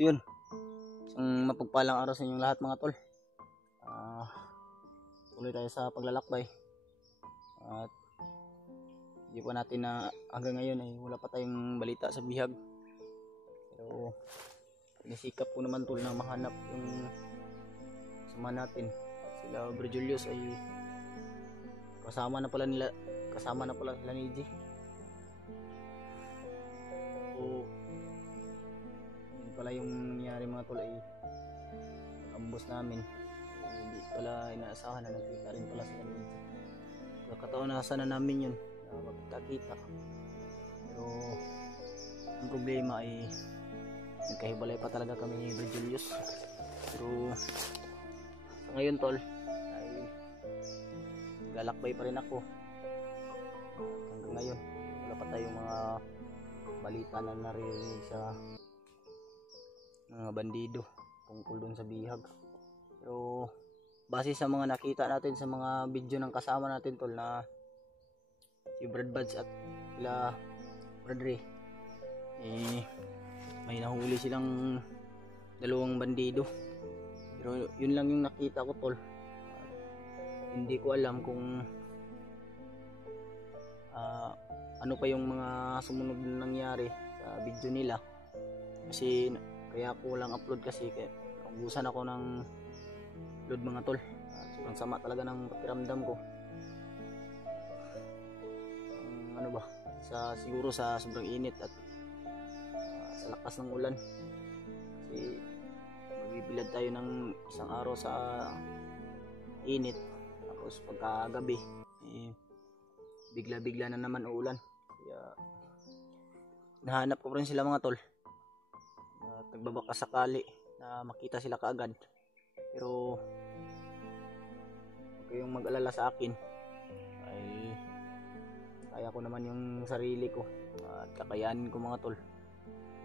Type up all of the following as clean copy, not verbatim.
Yun, isang mapagpalang araw sa inyong lahat mga tol. Tuloy tayo sa paglalakbay. At hindi pa natin na hanggang ngayon ay wala pa tayong balita sa bihag. Pero pinisikap ko naman tol na mahanap yung kasama natin. Sila Bro Julius ay kasama na pala sila ni G. So yun pala yung nangyari mga tol, ay ambos namin. Hindi pala inaasahan na nagkita rin pala sila ni G. Kakataonasan na namin yun na magkita-kita. Pero ang problema ay nagkahibalay pa talaga kami ni Bro Julius. Pero sa ngayon tol ay lalakbay pa rin ako. Hanggang ngayon wala pa tayong mga balita na naririnig sa mga bandido tungkol dun sa bihag. Pero base sa mga nakita natin sa mga video ng kasama natin tol, na si Brad Buds at sila Brad Ray, may nahuli silang dalawang bandido. Pero yun lang yung nakita ko tol. Hindi ko alam kung ano pa yung mga sumunod na nangyari sa video nila, kasi kaya ko lang upload kasi ubusan ako ng load mga tol. Sobrang sama talaga ng pakiramdam ko. Ano ba, siguro sa sobrang init at sa lakas ng ulan, kasi magbibilad tayo ng isang araw sa init, tapos pagkagabi bigla-bigla na naman uulan. Kaya nahanap ko rin sila mga tol, at nagbabaka sakali na makita sila kaagad. Pero huwag kayong mag-alala sa akin, ay kaya ko naman yung sarili ko at kakayanin ko mga tol.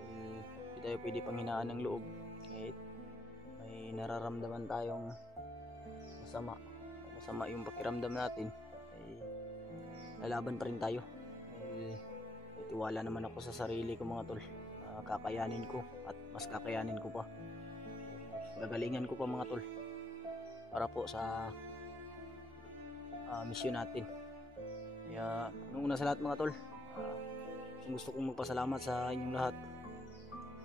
Hindi tayo pwede panghinaan ng loob. Kahit may nararamdaman tayong masama yung pakiramdam natin, ay lalaban pa rin tayo. Tiwala naman ako sa sarili ko mga tol, na kakayanin ko at mas kakayanin ko pa. Gagalingan ko pa mga tol para po sa misyon natin. Kaya nung una sa lahat mga tol, gusto kong magpasalamat sa inyong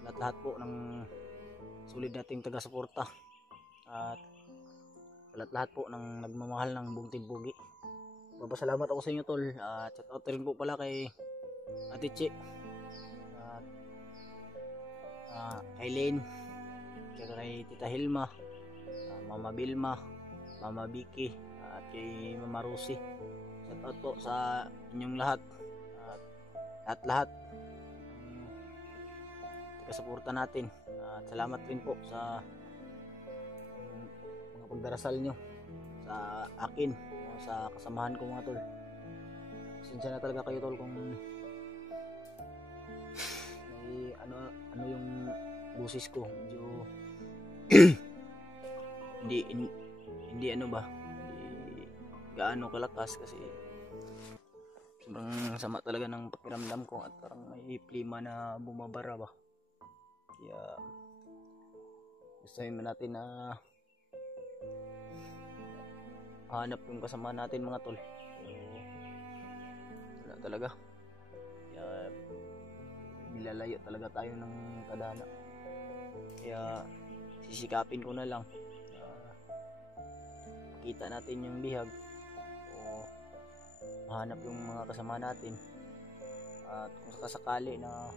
lahat po ng sulit nating taga-suporta, at lahat po ng nagmamahal ng buong Team Pugi. Magpasalamat ako sa inyo tol. Shout out rin po pala kay Ate Che at kay Lane, kay Tita Hilma, Mama Bilma, Mama Vicky, at kay Mama Rosie. Shout out po sa inyong lahat, at lahat taga-suporta natin. At salamat rin po sa mga pagdarasal nyo sa akin, sa kasamahan ko mga tol. Pasensya na talaga kayo tol kung may ano yung boses ko medyo hindi gaano kalakas, kasi sobrang sama talaga ng pakiramdam ko at parang may plima na bumabara ba. Kaya gusto natin na hanap yung kasama natin mga tol. Wala talaga. Kaya nilalayo talaga tayo ng tadhana. Kaya sisikapin ko na lang makita natin yung bihag o mahanap yung mga kasama natin. At kung sakasakali na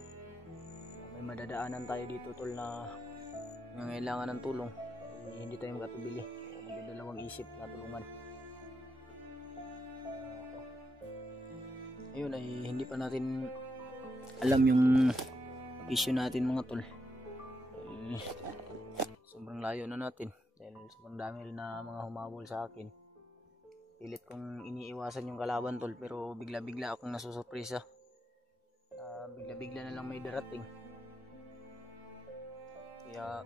may madadaanan tayo dito tol na nangangailangan ng tulong, hindi tayo magkatubili o magdadalawang isip na tulungan. Ayun, ay hindi pa natin alam yung issue natin mga tol. Sobrang layo na natin dahil sobrang dami na mga humabol sa akin. Pilit kong iniiwasan yung kalaban tol, pero bigla-bigla akong nasusurpresa. Bigla-bigla na lang may darating. Kaya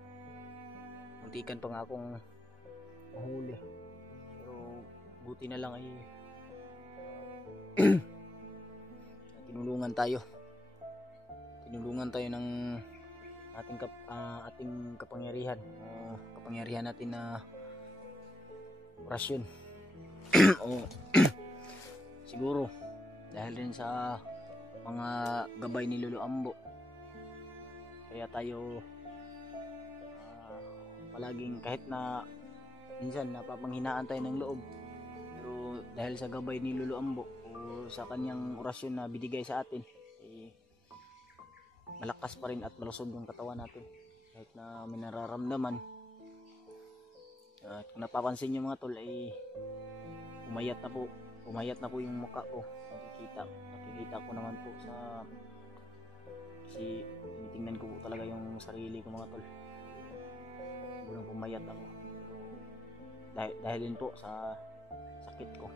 muntikan pa nga akong mahuli, pero buti na lang ay tinulungan tayo ng ating kapangyarihan, kapangyarihan natin na orasyon. O siguro dahil rin sa mga gabay ni Lolo Ambo, kaya tayo palaging, kahit na minsan napapanghinaan tayo ng loob, pero dahil sa gabay ni Lolo Ambo o sa kanyang orasyon na binigay sa atin, malakas pa rin at malusog yung katawan natin kahit na may nararamdaman. At kung napapansin nyo mga tol, ay umayat na po yung mukha ko. Nakikita ko naman po kasi tinitingnan ko po talaga yung sarili ko mga tol. Siguro pumayat ako dahil din po sa sakit ko.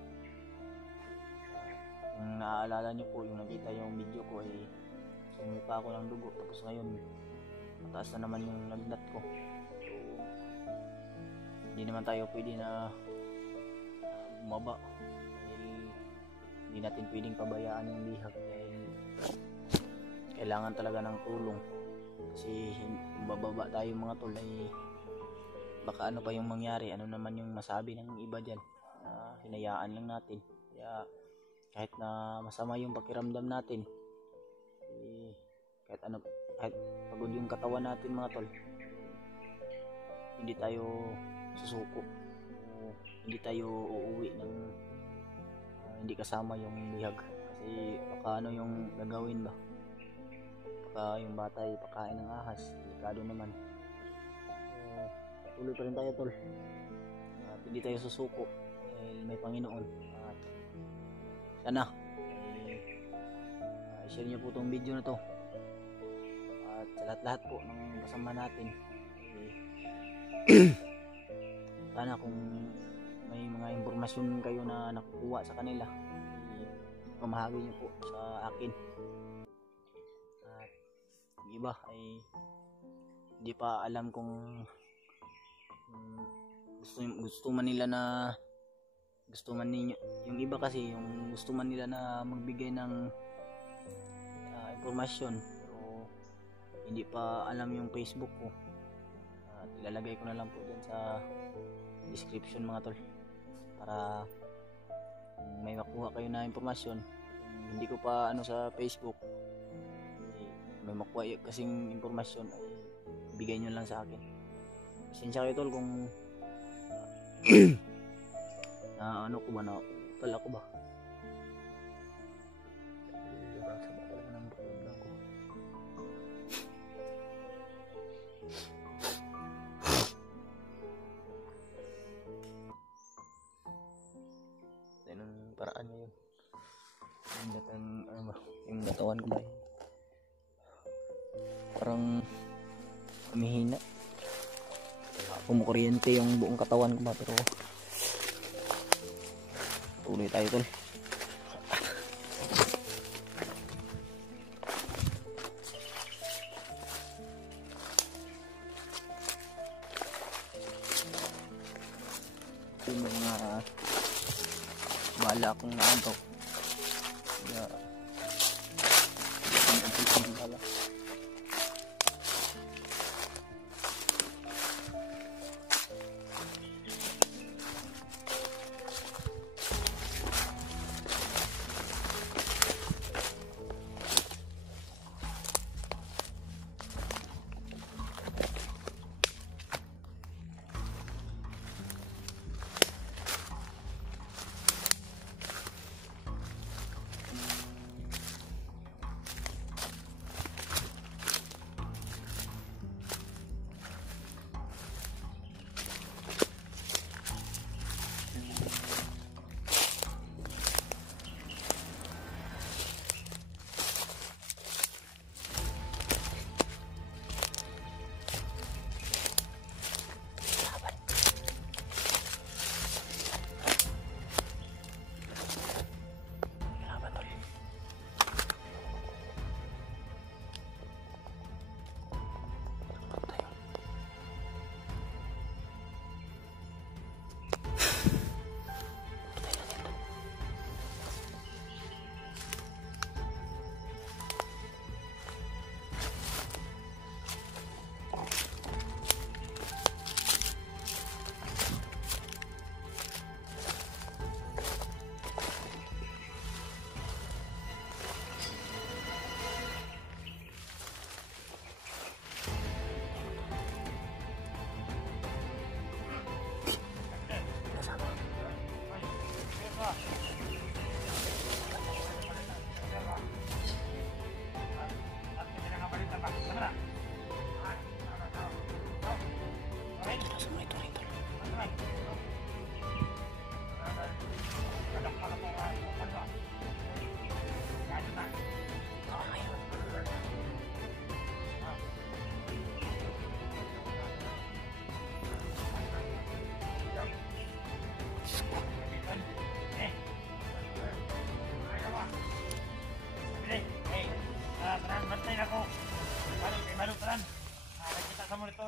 Kung naaalala nyo po, yung nakita yung video ko, ay sumupa ako ng dugo, tapos ngayon mataas na naman yung lagnat ko. So hindi naman tayo pwede na bumaba, dahil hindi natin pwedeng pabayaan yung bihag, dahil kailangan talaga ng tulong. Kasi kung bababa tayo mga tol, ay baka ano pa yung mangyari, ano naman yung masabi ng iba dyan, hinayaan lang natin. Kaya kahit na masama yung pakiramdam natin, kahit pagod yung katawan natin mga tol, hindi tayo susuko, hindi tayo uuwi ng hindi kasama yung bihag. Kasi baka ano yung gagawin ba, baka yung bata ay pakain ng ahas, delikado naman. So tuloy pa rin tayo tol, at hindi tayo susuko dahil may Panginoon. At sana share nyo po itong video na to, at sa lahat po ng kasama natin, sana kung may mga impormasyon kayo na nakukuha sa kanila, pamahagi nyo po sa akin. At yung iba ay hindi pa alam kung gusto man nila na yung iba kasi yung gusto man nila na magbigay ng informasyon, pero hindi pa alam yung Facebook ko. At ilalagay ko na lang po dyan sa description mga tol, para may makuha kayo na informasyon. Kung hindi ko pa ano sa Facebook, may makuha kasing informasyon, ay bigay nyo lang sa akin. Pasensya kayo tol kung na ano ko ba, na pala ko ba, sama talaga ng pakiramdam ko. Anong paraan ngayon, yung katawan ko ba parang kumihina, kumukuryente yung buong katawan ko ba, pero tuloy tayo tol. Yung mga bala akong naantok, kaya ang bala.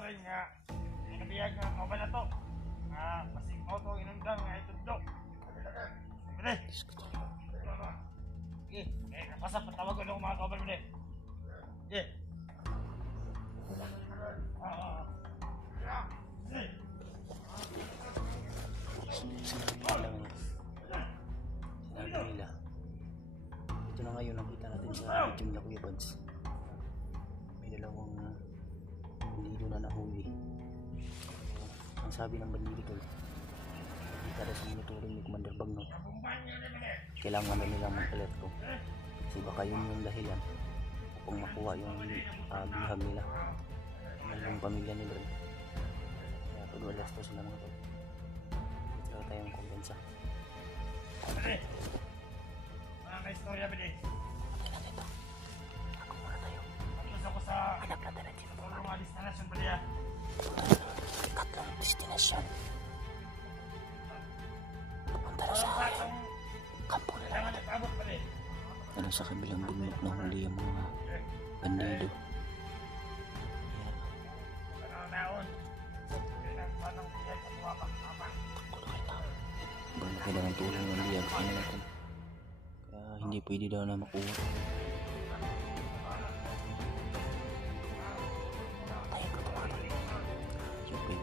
rin nga, inabiyag nga kauban na to. Nga, masing mo to inundang nga itudlok. Bide! Sige, kapasa, patawag ko ng mga kauban mo din. Sige. Sinabi nila. Ito na ngayon nakita natin sa video nila Kuya Buds. May dalawang bandido na nahuli. Ang sabi ng bandido, nakita rin sa monitoring ni Commander Bagnot, kailangan na nilang mag-alert ko. Kasi baka yun yung dahilan upang makuha yung bihag nila ng pamilya ni Brad. Kaya pag-alas to sila mga tol. Ito tayong kumpensa. Bide! Mga istorya, Bide. Ako muna tayo. Tapos ako sa... Hanap natin ang sino. Sa mga destinasyon, Bide. Katlong destinasyon. Pupunta na sa kampo na Kailangan nagpabot, Bide. ano sa kabilang bundok na huli ang mga bandido. Naon. Kailangan biyag sa tuwa pang-tama. Kung kailangan tulong ng biyag sa natin. Kaya hindi pwede daw na makuha. Tayo ka tumatol. Siyempre.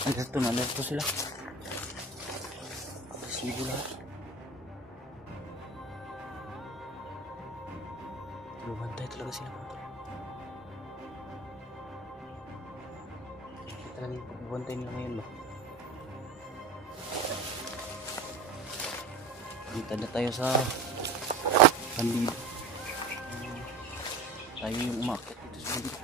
Nandito sila. Agresibo lahat. Bumantay talaga sila mga tol. Talagang pagbantay nila ngayon ba? Dito na tayo sa bandido. Tayo yung umakit dito sa bandido.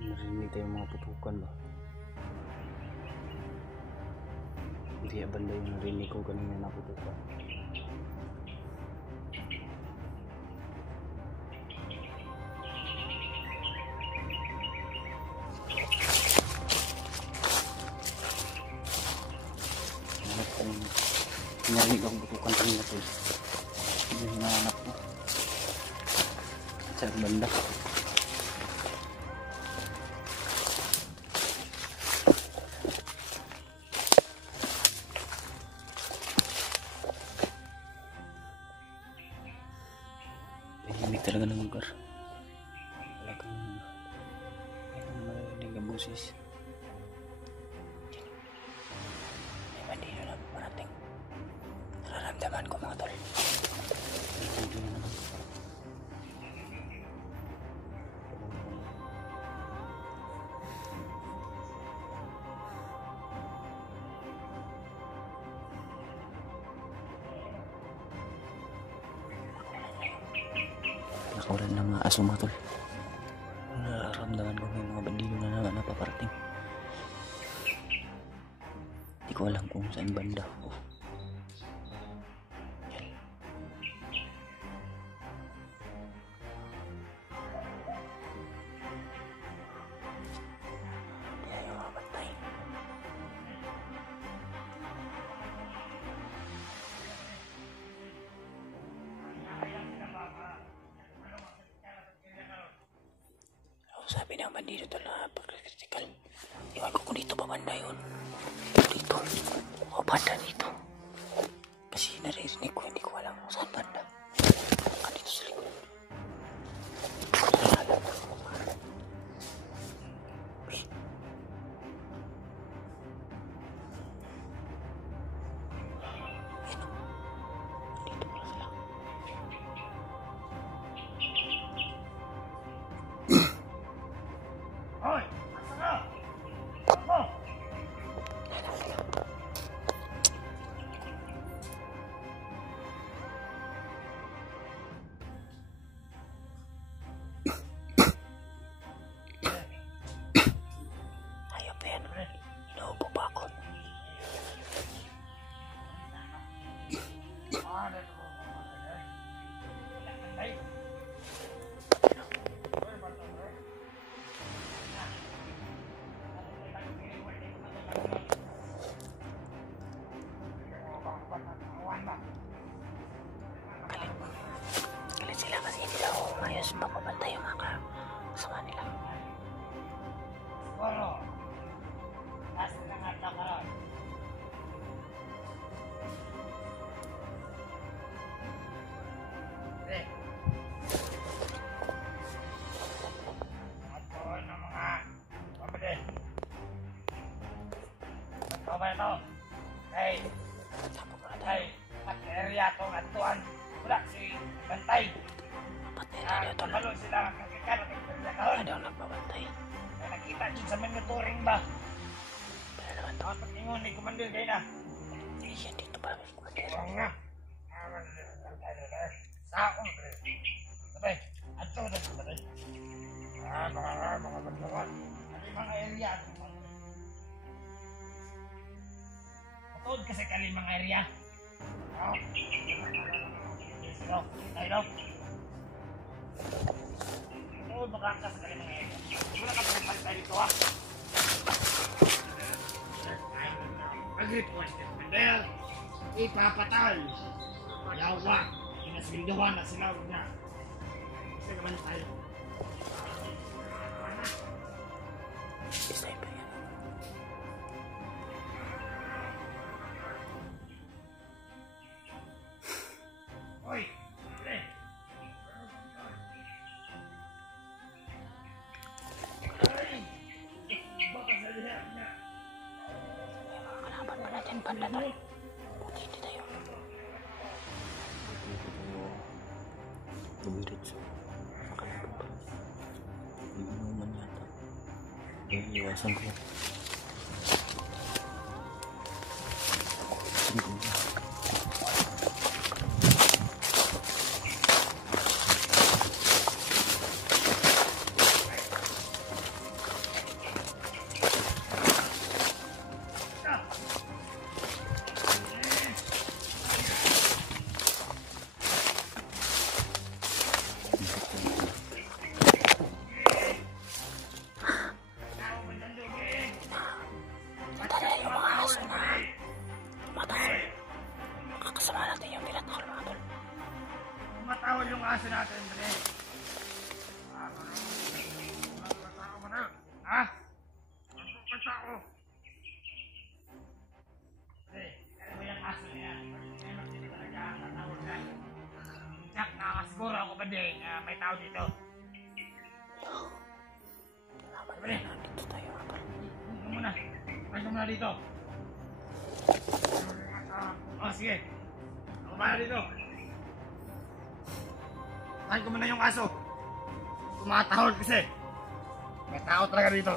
Narinig tayo mga putukan ba? Hindi banda yung narinig ko kanina na putukan. Narinig ang putukan kanina po. Hindi hinahanap ko. Sa banda. Tahimik talaga ng lugar. Talagang marinig ang boses. May bandido na parating. Nararamdaman ko mga tol. Hindi na naman. Nakawalan ng mga aso mga tol. Nararamdaman ko may mga bandido na naman napaparating. Hindi ko alam kung saan banda. Oh. Yan. Yan yung mga bantay. Sabi ng bandido tol na pag-critical. Iwan ko kung dito ba banda yun. Dito. O banda dito. Kasi naririnig ko, hindi ko alam kung saan banda. Dito sa likod. Dito pala sila. Hoy! Asa ka? Ako! Ayaw pa yan. Inuubo pa ako. Ay! Galit sila kasi hindi daw ayos mapapantay yung mga kasama nila. Siguro, taas na nga ito karoon. Eh. Ito ng mga kapatid. Ito ba ito? Hey, Tapo pala tayo. hey, at area itong atuan. Wala si Bantay. Patay tayo tol. Kapalo sila ang kakikal at area karoon. Wala daw nagbabantay. Kaya nakita dyan sa monitoring ba? Wala naman to. Ang pag-ingon ni Commander kayo na. Yan dito pa. Oo nga. Saon, pre. Sabay, ato na sa batay. Mga bandawan. Ano yung mga area? Matod kasi kali mga area. Oo. Sino? Tayo daw. ako makakasakali ng area. Wala ka pa rin dito ha. Pag-request ng Mandel, ipapatay. Yawa, inasilduhan na sila niya. Kasi naman tayo. Stay pa yan. Hoy! Pre! Ay! Baka sa lihat niya. Kalaban pa natin banda na. Buti hindi tayo. Dumiritso. Kalaban pa. Hindi naman yata. Iiwasan ko. Sige ko na. Matawal yung aso natin, Bre. Matao mo na. Ha? Matao. Bre, kaya mo yung aso na yan. Kaya dito talaga ang tatawal ka. Jack, nakasiguro ako ba din may tao dito? Bre, Dito tayo. ano muna? Ano muna dito? Sige. Ako muna dito. Tahan ko muna yung aso. Tumatahol kasi. May tao talaga dito.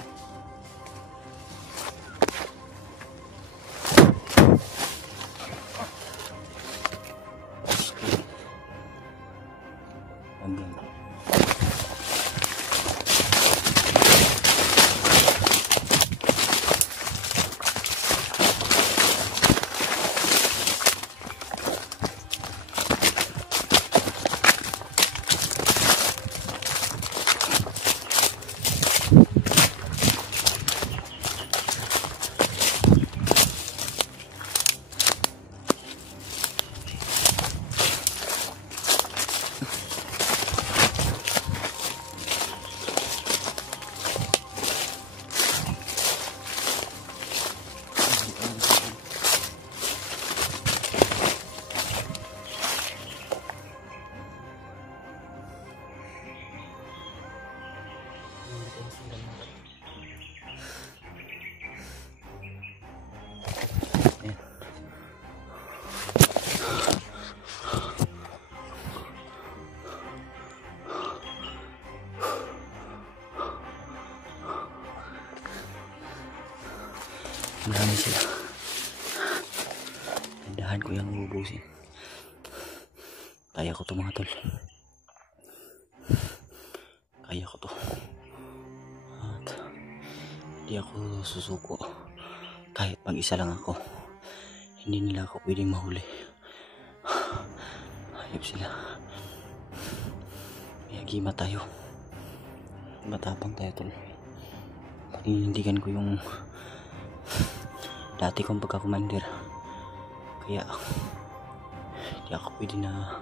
Hanggang. Marami sila. Tindahan ko yung ubusin. Kaya ko to mga tol. Kaya ko to. At hindi ako susuko. Kahit mag-isa lang ako. Hindi nila ako pwedeng mahuli. Hayop sila. May agima tayo. Matapang tayo tol. Paninindigan ko yung dati kong pagkakumandir. Kaya hindi ako pwede na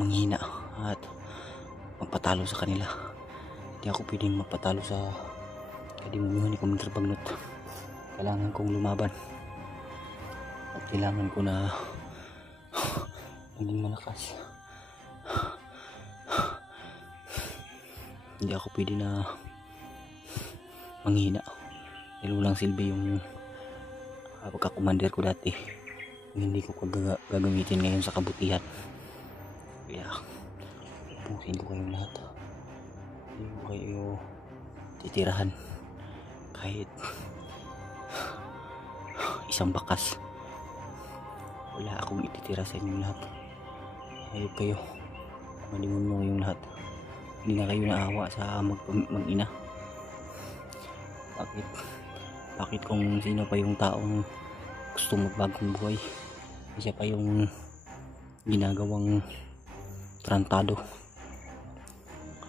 manghina at magpatalo sa kanila. Hindi ako pwedeng magpatalo sa kadimuhan ni Commander Bagnot. Kailangan kong lumaban at kailangan ko na maging malakas. Hindi ako pwede na manghina dahil walang silbi yung pagkakumandir ko dati. Hindi ko gagamitin ngayon sa kabutihan. Kaya pusin ko kayong lahat. Hindi ko kayo titirahan kahit isang bakas. Wala akong ititira sa inyong lahat. Hayop kayo. Malimun mo yung lahat. Hindi na kayo naawa sa mag-ina. Bakit kung sino pa yung taong gusto magbagong buhay, siya pa yung ginagawang trantado.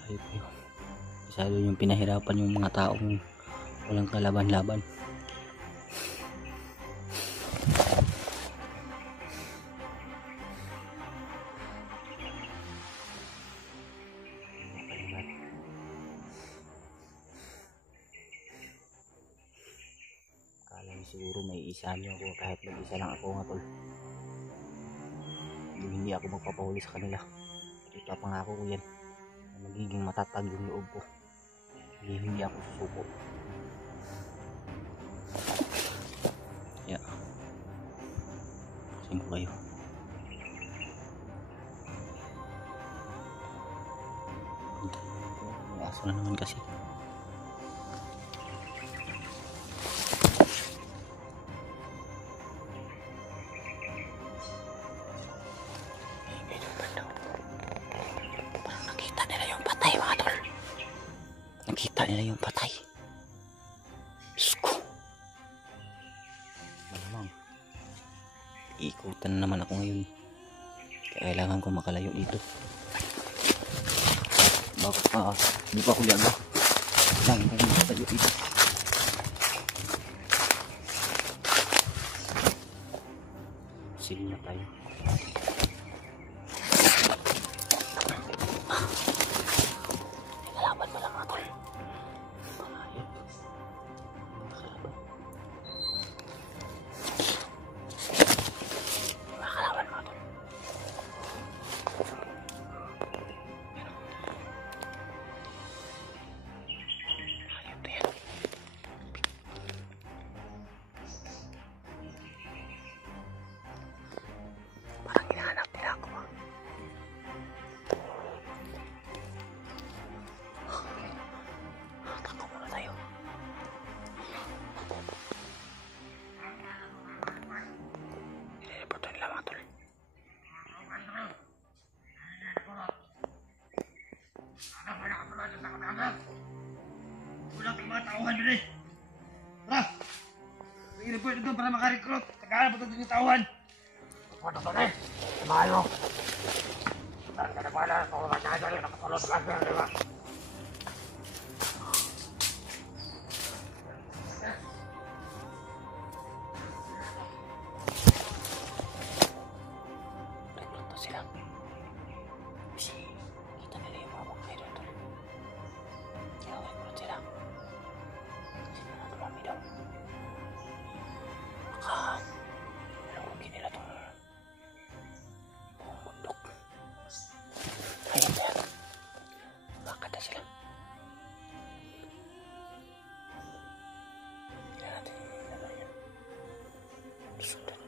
Hayop kayo. masyado yung pinahirapan yung mga taong walang kalaban-laban. Kala niyo siguro may isa niyo ako, kahit mag-isa lang ako nga tol. Hindi ako magpapahuli sa kanila. Ipapangako ko yan na magiging matatag yung loob ko. Hindi ako susuko. Yeah. Pasin ko kayo. May aso na naman kasi. Nakita nila yung patay. Diyos ko. Malamang iikutan na naman ako ngayon. Kaya kailangan ko makalayo dito. Baka hindi pa ako liaga. Kailangan ko makalayo dito. Sige na tayo. Wala tayong mga tauhan dun eh. Tara! I-report na doon para makarecruit. Tagahanap ito din yung tauhan. Ano to eh? Mayo! Saan ka na pala? Kung makakaya rin, nakatulog lang na, di ba? Recruit to sila. Kasi kita nila yung mga bangkay doon. Kaya recruit sila. Kasi na dumami daw. Baka nalawagin nila itong buong bundok. Ayun na yan. Makakata sila. Hindi na natin nilala yan. Sundan.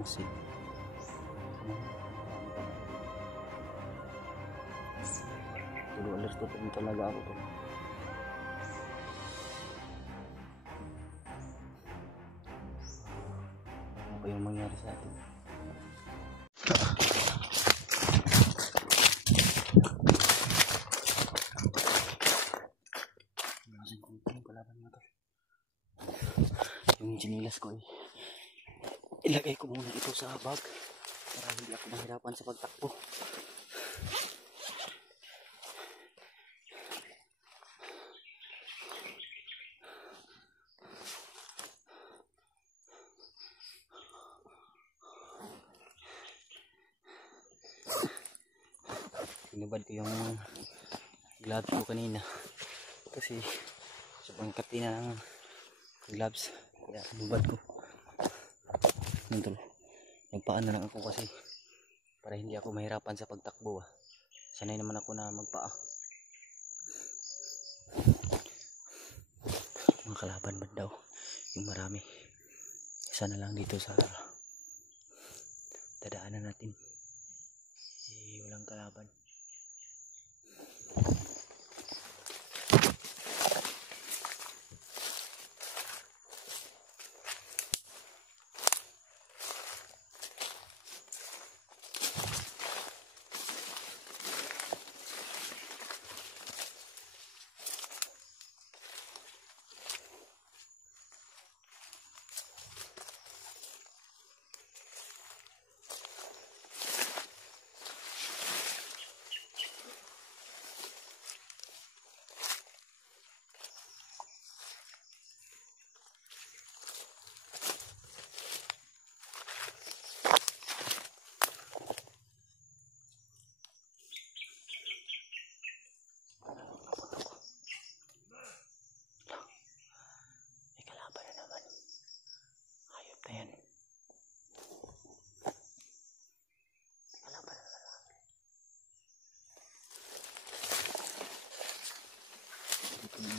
Musik. Tulo alas to talaga ako to. Ano ba yung mangyari sa atin? Yung chinilas ko ilagay ko muna ito sa bag para hindi ako mahirapan sa pagtakbo. Sinubad ko yung gloves ko kanina kasi sobrang kati na ng gloves, kaya sinubad ko. Nagpaan na lang ako kasi para hindi ako mahirapan sa pagtakbo. Sanay naman ako na magpaa. Mga kalaban ba daw yung marami? Isa na lang dito sa dadaanan natin, walang kalaban.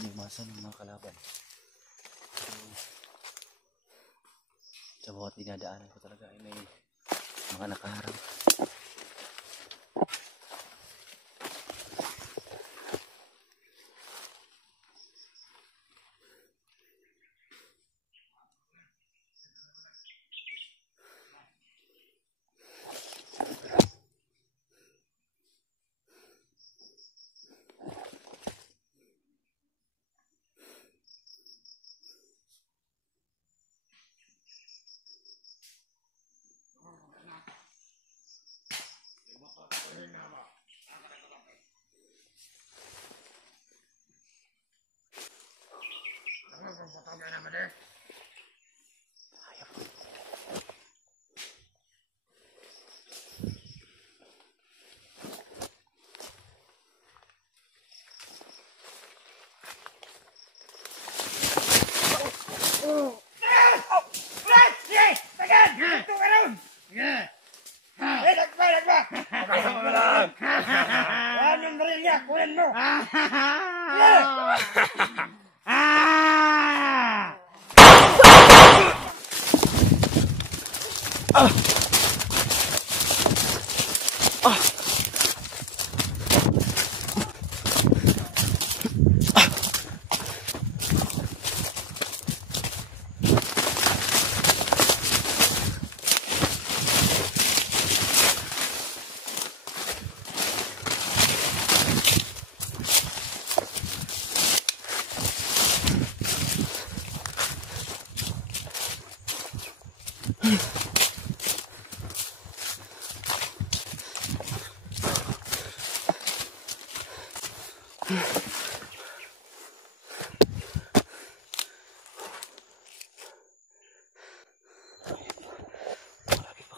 Iwasan ng mga kalaban. Sa bawat dinadaanan ko talaga ay may mga nakaharap.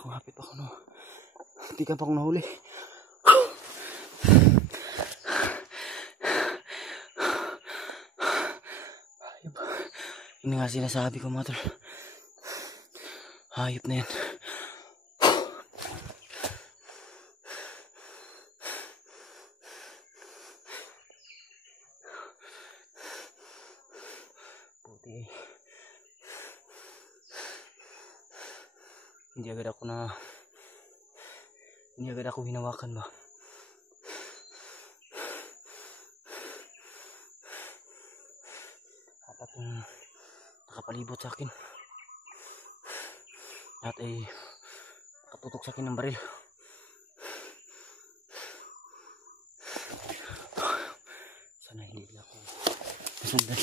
Kumapit ako no. Hindi ka pa akong nahuli. Ini nga sinasabi ko mga tol. Hayop na yan. Puti. Hindi agad ako hinawakan ba. Apat yung nakapalibot sa akin. Lahat ay nakatutok sa akin ng baril. Sana hindi ako nasundan.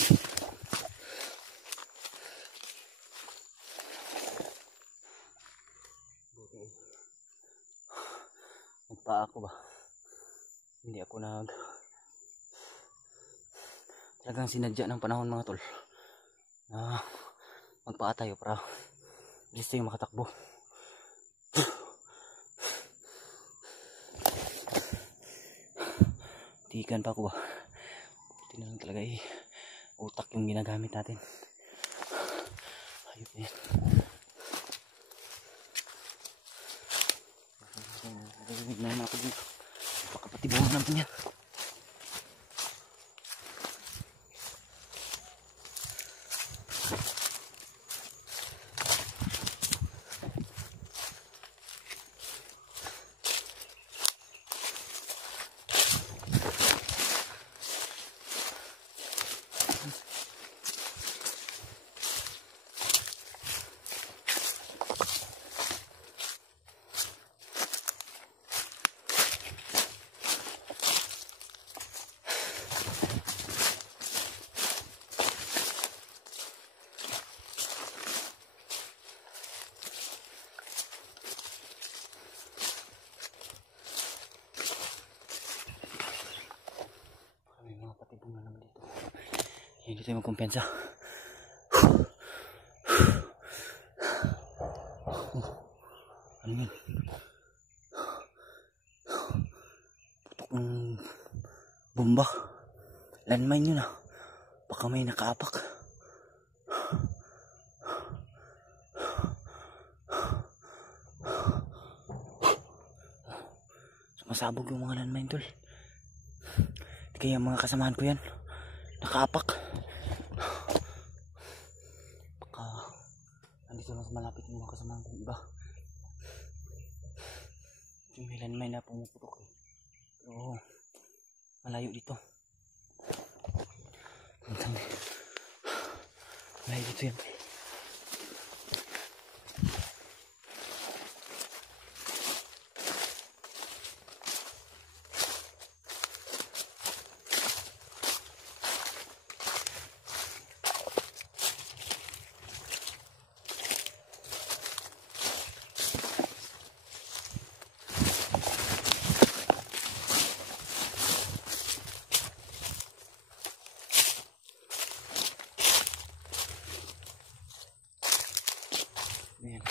Nagpaa ako ba? Hindi ako talagang sinadya ng panahon mga tol na magpaa tayo para bilis tayo makatakbo. Tigan pa ako ba? Buti na lang talaga utak yung ginagamit natin. Ayun yan. Nagnahin ako dito. Pakapatibuhan natin yan. Hindi tayo magkumpensa. Ano yun? Putok ng bomba. Landmine yun ah. Baka may nakaapak. Sumasabog yung mga landmine tol. Kaya mga kasamahan ko yan nakaapak. Baka nandito lang sa malapit yung mga kasamahan kong iba. Yung may landmine na pumuputok eh. Pero malayo dito. Malayo dito yan. Ayan.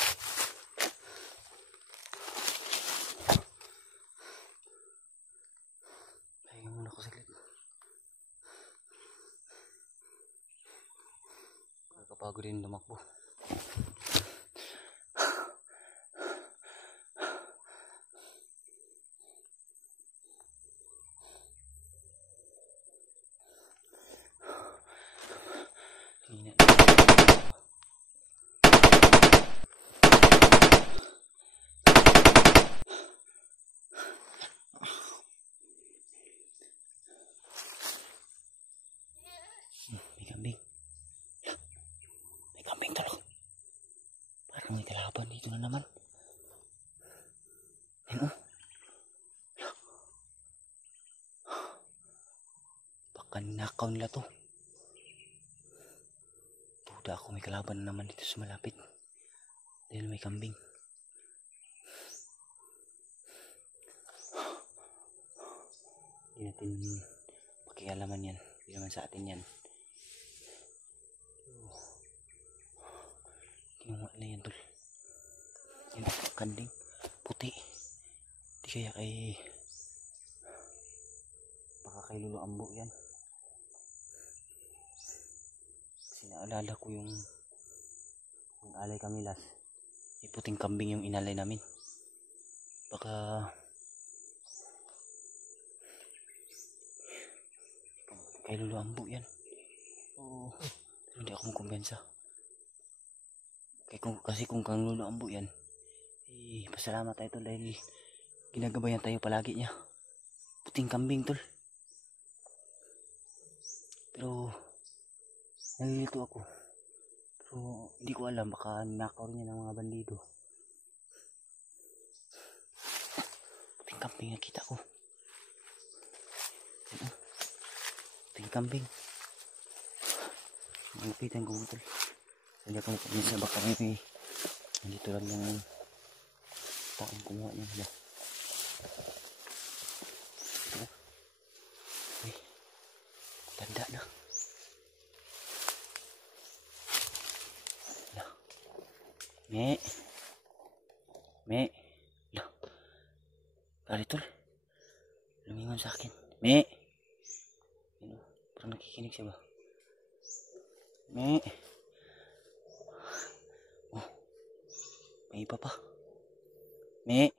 Pahinga muna ako saglit. Nakakapagod din lumakbo. May kambing. May kambing talo. Parang may kalaban dito na naman. Ayan o. Baka ninakaw nila to. Duda ako may kalaban na naman dito sa malapit. Dahil may kambing. Hindi natin pakialaman yan. Hindi naman sa atin yan. Kinuha na yan tol. Yan kanding. Puti. Di kaya baka kay Lolo Ambo yan. Kasi naalala ko yung alay kami last. May puting kambing yung inalay namin. Baka kay Lolo Ambo yan. Oo. Pero hindi ako kumbensa. Kasi kung kang Lolo Ambo yan, Pasalamat tayo tol dahil ginagabayan tayo palagi niya. Puting kambing tol. Pero nalilito ako. Pero hindi ko alam, baka nakaw rin niya ng mga bandido. Puting kambing nakita ko. Puting kambing. Malupitan ko tol. Hindi ako magpapinsa, baka may nandito lang yung taong kumuha niya. Hala. Uy, tanda na. Hala. Me. Hala. Kali tol. Lumingon sa akin. Me. Yun, parang nakikinig siya ba? Me. Oh. May iba pa. Me.